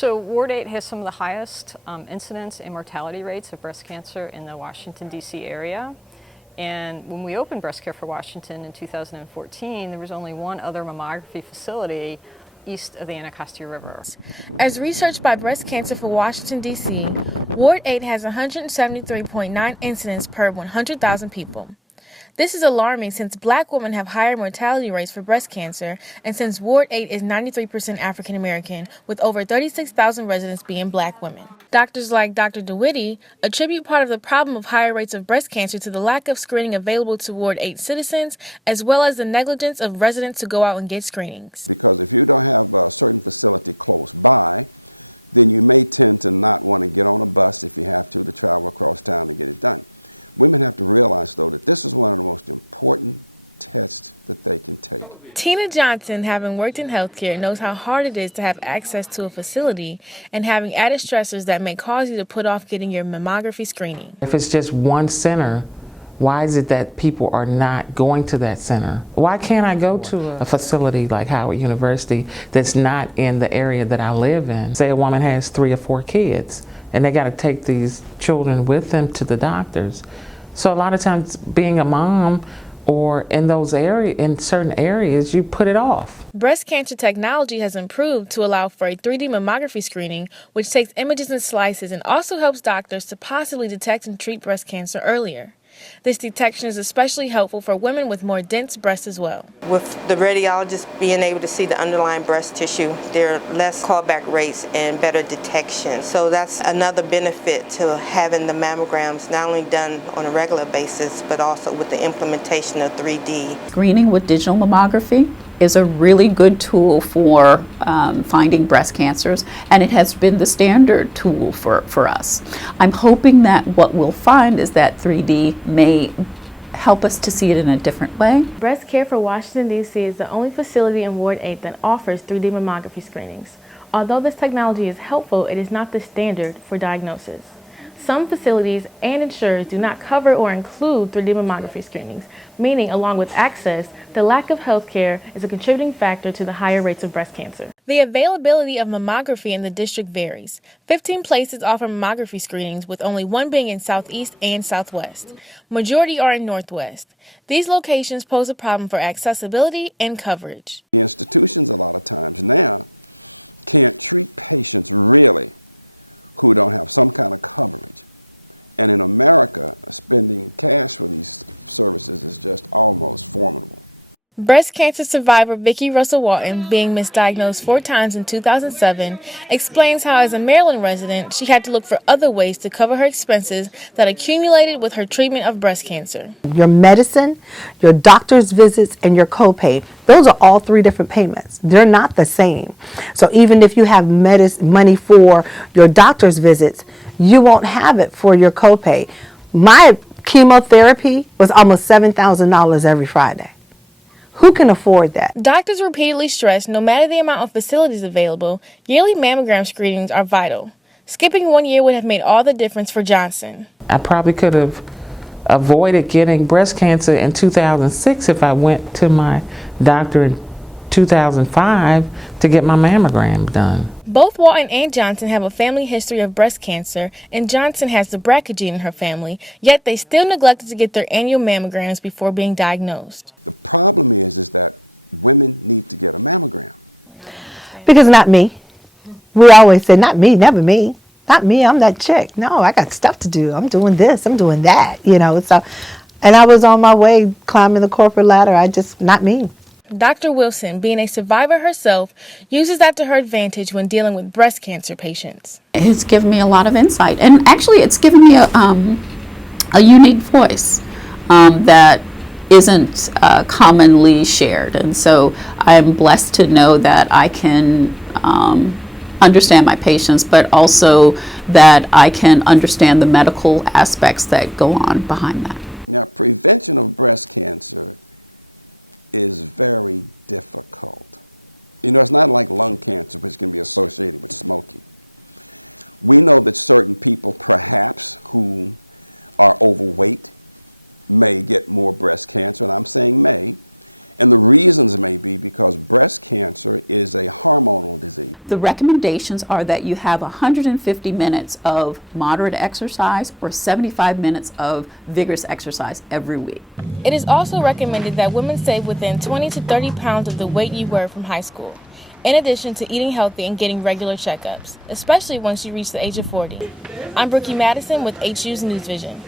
So Ward 8 has some of the highest incidence and mortality rates of breast cancer in the Washington, D.C. area. And when we opened Breast Care for Washington in 2014, there was only one other mammography facility east of the Anacostia River. As researched by Breast Cancer for Washington, D.C., Ward 8 has 173.9 incidents per 100,000 people. This is alarming since Black women have higher mortality rates for breast cancer and since Ward 8 is 93% African American, with over 36,000 residents being Black women. Doctors like Dr. DeWitty attribute part of the problem of higher rates of breast cancer to the lack of screening available to Ward 8 citizens, as well as the negligence of residents to go out and get screenings. Tina Johnson, having worked in healthcare, knows how hard it is to have access to a facility and having added stressors that may cause you to put off getting your mammography screening. If it's just one center, why is it that people are not going to that center? Why can't I go to a facility like Howard University that's not in the area that I live in? Say a woman has 3 or 4 kids and they got to take these children with them to the doctors. So a lot of times being a mom or in those areas, in certain areas, you put it off. Breast cancer technology has improved to allow for a 3D mammography screening, which takes images and slices and also helps doctors to possibly detect and treat breast cancer earlier. This detection is especially helpful for women with more dense breasts as well. With the radiologist being able to see the underlying breast tissue, there are less callback rates and better detection. So that's another benefit to having the mammograms not only done on a regular basis, but also with the implementation of 3D. Screening with digital mammography is a really good tool for finding breast cancers, and it has been the standard tool for us. I'm hoping that what we'll find is that 3D may help us to see it in a different way. Breast Care for Washington, D.C. is the only facility in Ward 8 that offers 3D mammography screenings. Although this technology is helpful, it is not the standard for diagnosis. Some facilities and insurers do not cover or include 3D mammography screenings, meaning along with access, the lack of health care is a contributing factor to the higher rates of breast cancer. The availability of mammography in the district varies. 15 places offer mammography screenings, with only one being in Southeast and Southwest. Majority are in Northwest. These locations pose a problem for accessibility and coverage. Breast cancer survivor Vicki Russell Walton, being misdiagnosed 4 times in 2007, explains how as a Maryland resident, she had to look for other ways to cover her expenses that accumulated with her treatment of breast cancer. Your medicine, your doctor's visits, and your copay, those are all 3 different payments. They're not the same. So even if you have money for your doctor's visits, you won't have it for your copay. My chemotherapy was almost $7,000 every Friday. Who can afford that? Doctors repeatedly stress no matter the amount of facilities available, yearly mammogram screenings are vital. Skipping 1 year would have made all the difference for Johnson. I probably could have avoided getting breast cancer in 2006 if I went to my doctor in 2005 to get my mammogram done. Both Walton and Johnson have a family history of breast cancer, and Johnson has the BRCA gene in her family, yet they still neglected to get their annual mammograms before being diagnosed. Because not me. We always say, not me, never me. Not me, I'm that chick. No, I got stuff to do. I'm doing this, I'm doing that, So, and I was on my way climbing the corporate ladder. Not me. Dr. Wilson, being a survivor herself, uses that to her advantage when dealing with breast cancer patients. It's given me a lot of insight, and actually it's given me a unique voice that isn't commonly shared, and so I'm blessed to know that I can understand my patients, but also that I can understand the medical aspects that go on behind that. The recommendations are that you have 150 minutes of moderate exercise or 75 minutes of vigorous exercise every week. It is also recommended that women stay within 20 to 30 pounds of the weight you were from high school, in addition to eating healthy and getting regular checkups, especially once you reach the age of 40. I'm Brookie Madison with HU's News Vision.